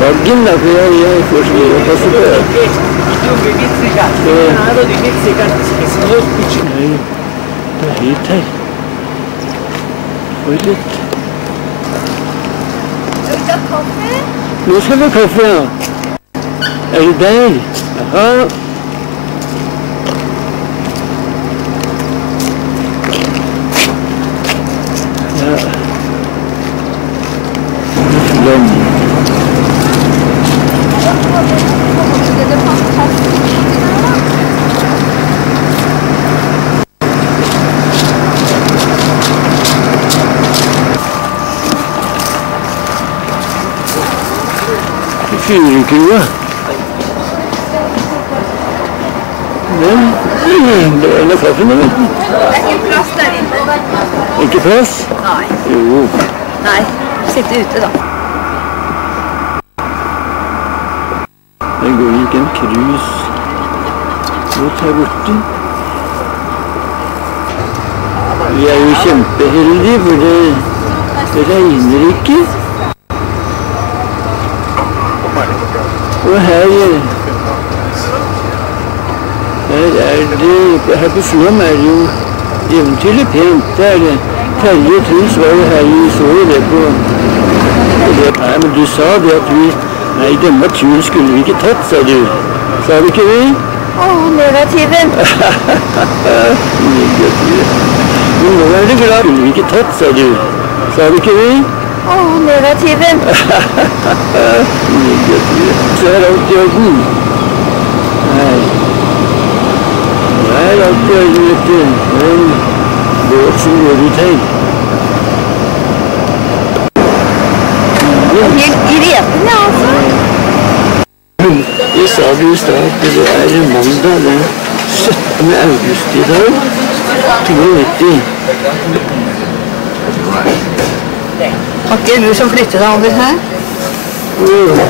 Baggen da, for jeg får så mye å passe på. Nei, det er hit her. Oi, litt. Vil du ha kaffe? Nå skal vi ha kaffe, ja. Er det der? Jaha. Ja. Flom. Det er fantastisk. Fyrekua. Men det er noe kaffe nå, vet du. Det er ikke plass der inne. Ikke plass? Nei. Jo. Nei, sitte ute da. Det går ikke en krus mot her borte. Vi er jo kjempeheldige, for det regner ikke. Og her på Flom er det jo eventyrlig pent. Det er det. Terje og Truls var jo her, vi så jo det på det. Nei, men du sa det at vi... Nei, denne turen skulle vi ikke tatt, sa du. Sa vi ikke det? Negativen. Negativen. Men nå er du glad. Skulle vi ikke tatt, sa du. Sa vi ikke det? Negativen. Negativen. Så er alt i orden. Nei. Det er alt i orden, vet du. Men båt som går ut her. I reten, ja, altså. Jeg sa det i stad at det er mandag den 17. august i dag. 92. Var ikke du som flyttet deg over her? Tror det.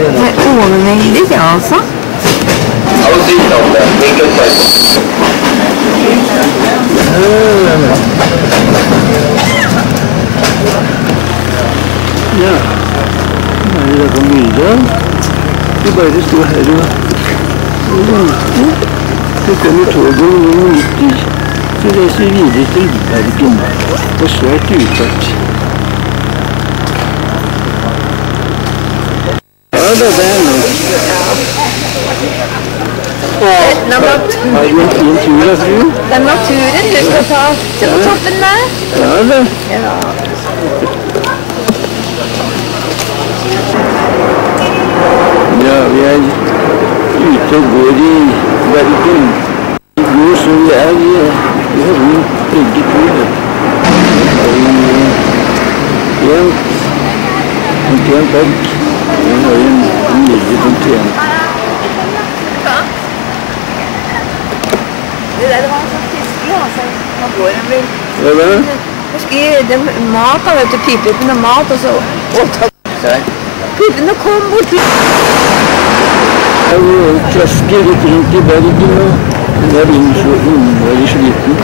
Det er overveldig, ja, altså. Ja, nå er det på Myrdal. Vi bare stod her og vente. Så kommer toget om noen minutter. Så reiser vi videre til Bergen på svært utfart. Ja, det er nok. Har du en fin tur da, fru? Det er naturen du skal ta. Se på toppen der. Ja, det. Ja. Ja, vi er ute og går i Bergen. I går så vi har rundt begge to. Vi har en pent park. Vi har en nydelig fontene. Det der var en sånn fiske, altså. Man går en vel. Hva da? Husker det mat, da, vet du, pipen og mat, og så åt. Pipen og kom bort. Jeg har trasker litt rundt i Bergen, og den er innmari sliten.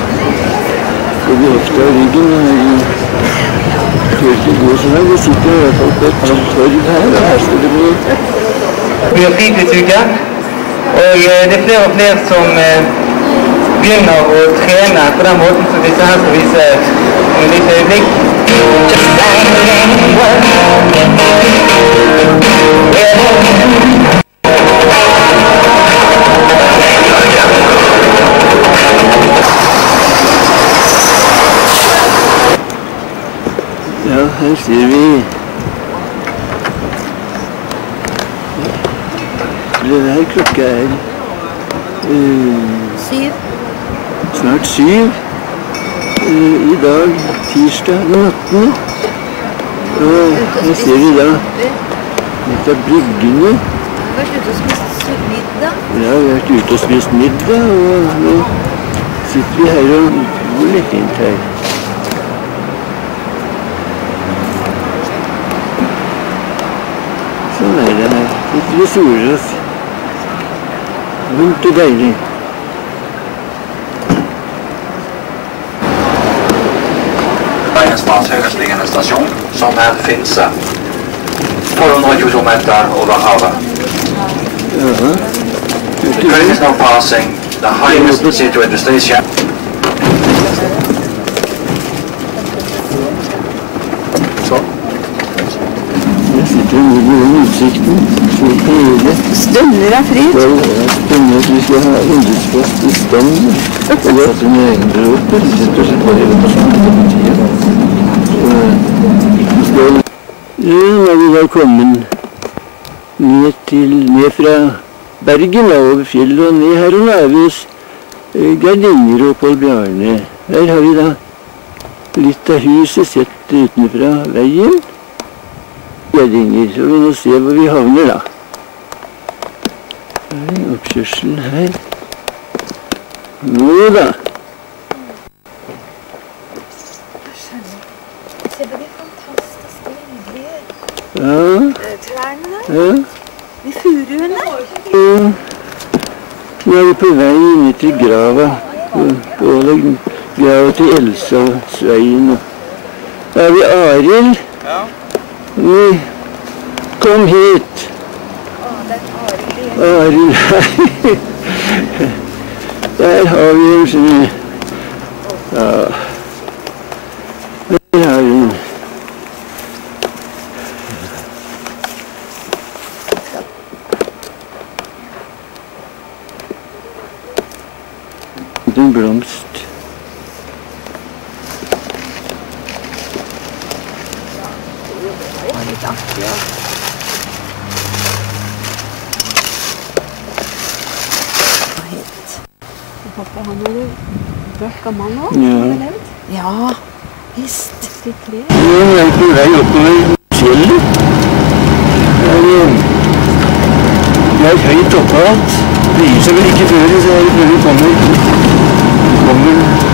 Og vi hekta ryggen, og tør ikke gå sånn her. Vi sitter i hvert fall på et torg her, og her skal det bli. Vi har fritidsuke, og det er flere og flere som begynner å trene på den måten som disse her skal vise om et lite øyeblikk. Ja, her ser vi det her klokka er 7. snart 7. I dag, tirsdag den 18. Og jeg ser vi da litt av bryggene. Vi har vært ute og spist middag. Ja, vi har vært ute og spist middag, og nå sitter vi her og går litt fint her. Sånn er det her. Sitter vi soler oss. Varmt og deilig. Bergensbanens høyest liggende stasjon, som er Finse. På 122 meter over havet. The train is now passing the highest situated station. Jeg sitter med den utsikten, så hele Stønner av fryd. stønner at vi skal ha undersplass til stand. Og det er altså en egen råper, rett og slett bare hele personen. Nå er vi da kommet ned fra Bergen, over fjellet og ned her, og nå er vi hos Gardiner og Pål Bjarne. Her har vi da litt av huset sett utenfra veien. Gardiner, så vi nå se hvor vi havner da. Her er oppkjørselen her. Nå da. Se på de fantastiske nydelige trærne der. Ja. De furuene. Nå er vi på vei inn til grava. Grava til Elsa og Svein. Da er vi Arild. Kom hit. Arild her. Der har vi en sånn. Ja. Der har vi en. En blomst. Pappa, han har jo vært gammel nå. Ja, visst. Nå er vi på vei oppover fjellet. Det er høyt oppe alt. Det gir seg vel ikke før, så er det før vi kommer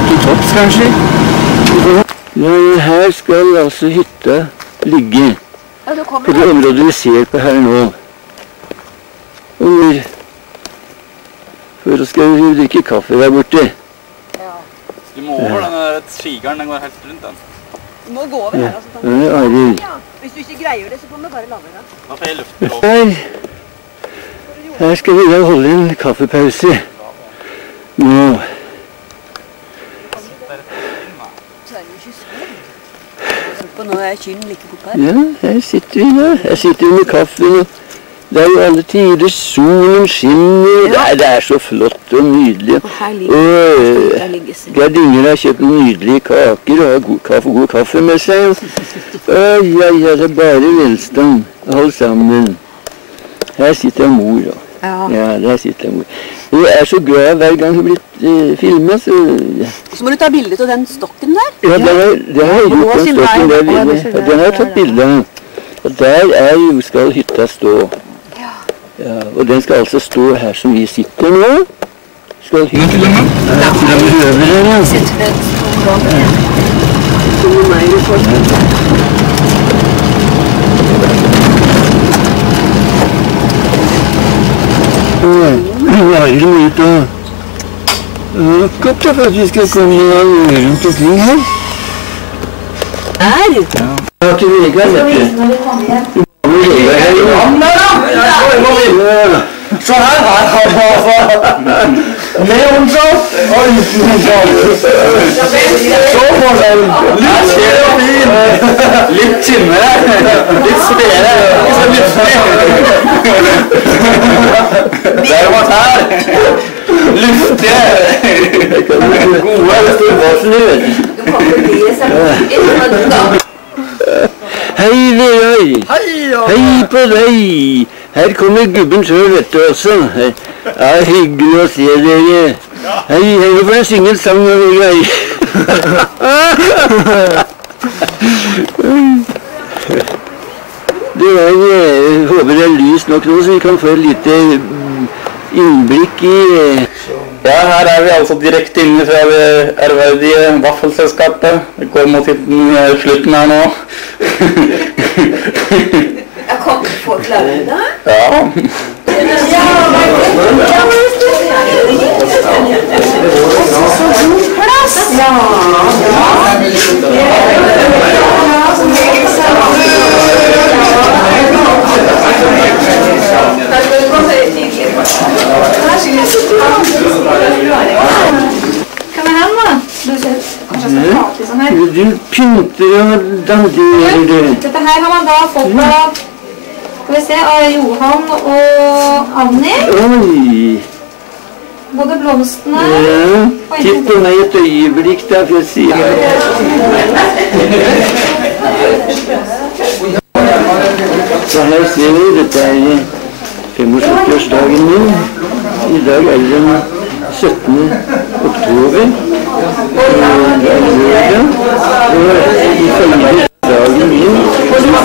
til topps, kanskje. Ja, her skal altså hytta ligge. På det området vi ser på her nå. For å skal vi drikke kaffe der borte. Du må over den der skigaren, den går helt rundt den. Du må gå over her, altså. Arild. Hvis du ikke greier det, så kan du bare lave det. Da får jeg luften over. Her skal vi da holde en kaffepause. Nå. Nå er kyllen like godt her. Ja, her sitter vi da. Her sitter vi med kaffen. Det er jo alle tider, solen skinner, det er så flott og nydelig. Og Gardiner har kjøpt nydelige kaker og har god kaffe med seg. Ja, det er bare velstand, alle sammen. Her sitter mor da. Ja, der sitter mor. Hun er så glad hver gang hun blir filmet, Så må du ta bildet av den stokken der. Ja, det har jeg gjort, den stokken der. Den har jeg tatt bildet av. Og der skal hytta stå. Ja, og den skal altså stå her som vi sitter nå. Skal hytta til den? Ja, til den røver her, ja. Sitter det som meg i folk. Arild må ut og lukke opp for at vi skal komme rundt omkring her. Her? Ja, til Vegard, vet du. Så her med omsatt og uten omsatt. Så forskjell. Litt skjer og fin. Litt tynnere. Litt spedere. Der var her. Luftige. Gode. Hei, Vegard. Hei på deg. Her kommer gubben selv, vet du også. Ja, hyggelig å se dere. Hei, nå får jeg synge en sang av Vegard. Jeg håper det er lys nok nå, så vi kan få et lite innblikk i... Ja, her er vi altså direkte inne fra det ærverdige vaffelselskapet. Vi går mot slutten her nå. Jeg kom på klarene. Ja. Så god plass. Ja. Kan vi hen da? Du ser kanskje jeg skal ta til sånn her. Du pynter og danderer du. Dette her har man da fått av, skal vi se, av Johan og Annie. Oi. Både blomstene. Ja. Titt på meg et øyeblikk da, for jeg sier Så her ser vi, dette er 75-årsdagen min. I dag er det den 17. oktober. Det er lørdag. Og i følge dagen min, dette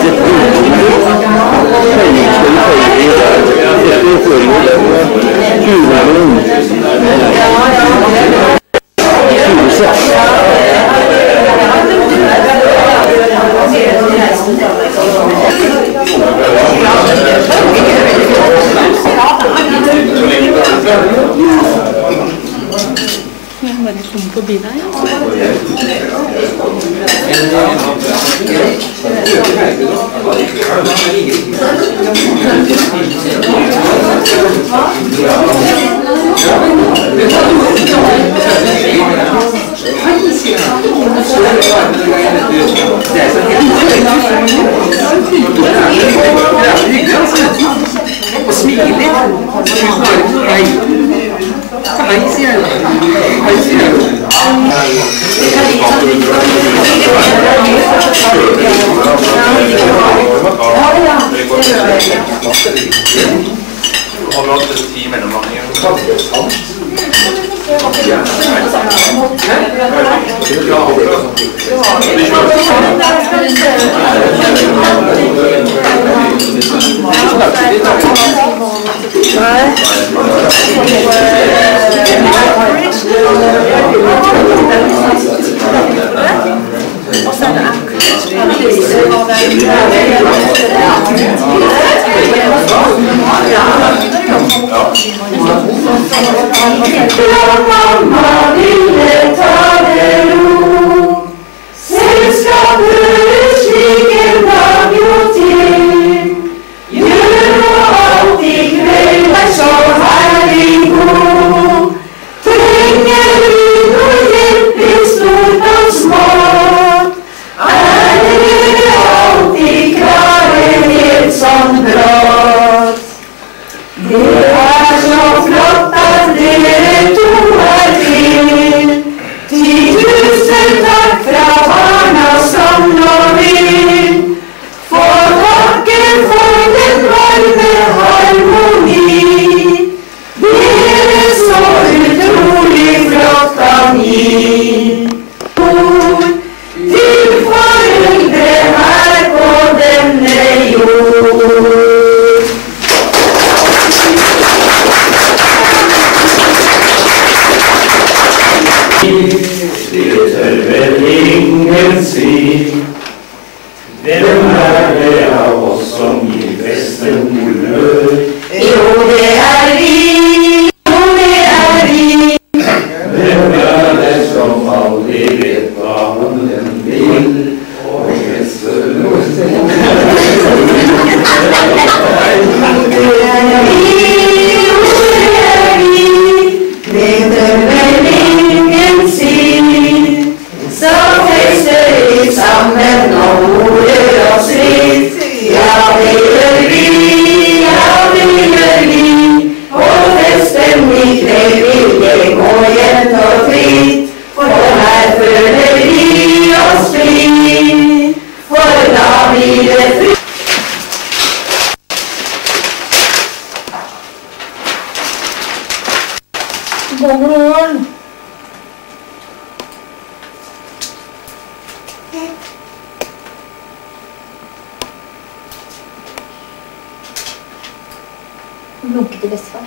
Blunke til bestefar.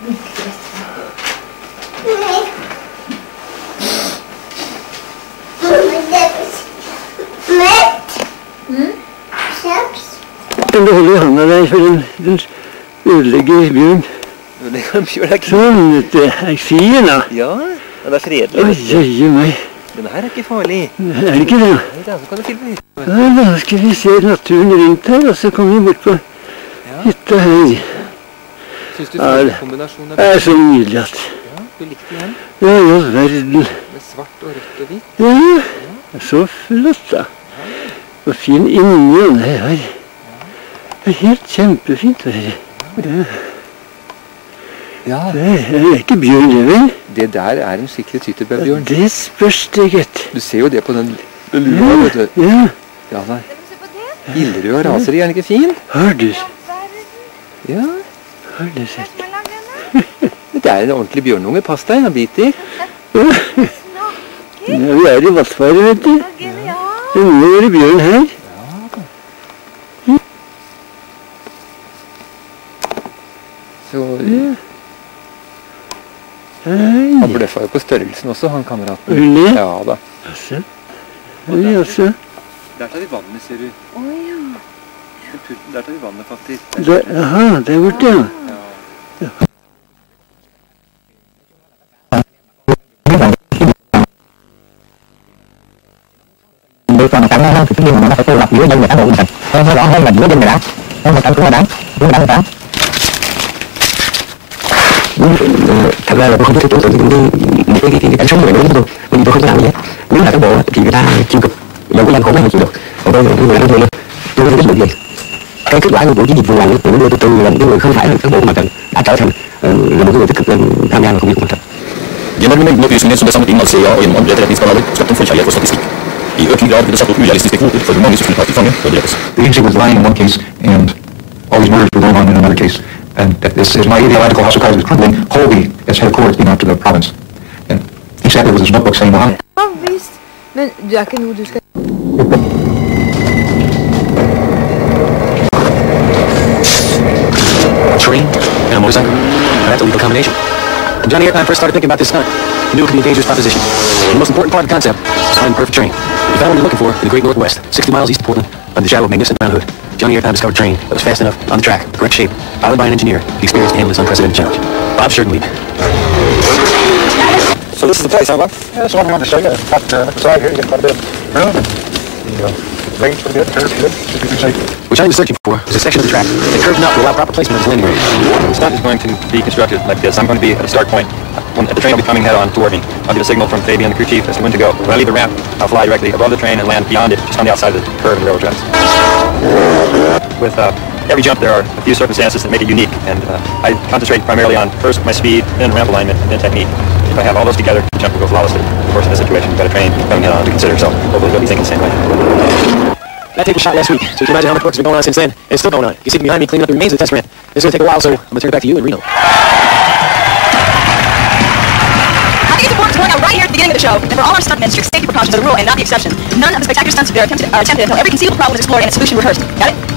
Blunke til bestefar. Den holder i hånda der, for den ødelegger bjørn. Sånn, det er fin da. Ja, og det er fredelig. Oi, meg. Den her er ikke farlig. Er det ikke det? Nei, da kan du filme hytta. Ja, da skal vi se naturen rundt her, og så kommer vi bort på hytta her. Syns du Ja, kombinasjonen det er så nydelig at Ja, du likte den? Ja, i all verden. Med svart og rødt og hvitt? Ja, det er så flott, da. Og fin inni den her. Det er helt kjempefint. Ja, Det er ikke bjørn, det vel? det der er en skikkelig tyttebærbjørn. Det spørs det, gitt. Du ser jo det på den lua, vet du. Ja, Ja, nei. Ildrød raser, er den ikke fin? har du, Ja, har du sett? det er en ordentlig bjørnunge. Pass deg, han biter. Ja, vi er i Vassfaret, vet du. Det må være bjørn her. Så Hei, han bløffa jo på størrelsen også, han kameraten. Ulle. Ja da. Altså. Oi, altså. Der tar vi vannet, ser du. Der tar vi vannet, faktisk. Aha, der borte, ja. Được còn cảm ơn thì tất nhiên là nó phải cô lập giữa dân và cán bộ mình hơn rõ hơn là giữa dân và đảng hơn là cán bộ đảng giữa đảng và đảng. Thật ra là tôi không thể tưởng tượng cái cảnh sống người đối với tôi, bởi vì tôi không có làm gì hết. Nếu là cán bộ thì người ta chịu cực, dầu có gian khổ này chịu được. Còn tôi là người làm thường tôi không biết được gì. Cái kết quả của buổi chiến dịch vừa làm tôi đưa tôi là một người không phải là cán bộ mặt trận đã trở thành là một người tích cực tham gia vào công việc của mặt trận. Gjennom opplysninger som ble samlet inn av CIA og gjennom andre etterretningskanaler skapte en forkjærlighet for statistikk. I økende grad ble det satt opp urealistiske kvoter for hvor mange som skulle tas til fange og drepes. The agency was lying in one case, and all these murders were going on in another case. And that this is my ideological house of cards was crumbling wholly as head court out to the province. And he sat there with his notebook saying, well, Ja, visst. Men det er ikke noe du skal... A train and a motorcycle. That's a legal combination. When Johnny Airtime first started thinking about this stunt, he knew it could be a dangerous proposition. The most important part of the concept was finding the perfect train. He found what he was looking for in the great Northwest, 60 miles east of Portland, under the shadow of magnificent Mount Hood. Johnny Airtime discovered a train that was fast enough, on the track, correct shape, piloted by an engineer, the experienced to handle this unprecedented challenge. Bob Schergenlieb. so this is the place, huh, Bob? Yeah, that's what we wanted to show you. Got the side here, you get quite a bit of room. The range pretty good, curve's good, should be good shape. What Johnny was searching for was a section of the track that curved enough to allow proper placement of his landing range. The stunt is going to be constructed like this. I'm going to be at a start point. When the train will be coming head on toward me. I'll get a signal from Fabian, the crew chief, as to when to go. When I leave the ramp, I'll fly directly above the train and land beyond it, just on the outside of the curve of the railroad tracks. With every jump, there are a few circumstances that make it unique, and I concentrate primarily on first my speed, then ramp alignment, and then technique. If I have all those together, the jump will go flawlessly. Of course, in this situation, you've got a train coming head on to consider, so hopefully you'll be thinking the same way. That tape was shot last week, so you can imagine how much work's been going on since then, and it's still going on. You see behind me cleaning up the remains of the test ramp. It's going to take a while, so I'm going to turn it back to you and Reno. I think it's important to point out right here at the beginning of the show that for all our stuntmen, strict safety precautions are the rule and not the exception. None of the spectacular stunts are attempted until every conceivable problem is explored and its solution rehearsed. Got it?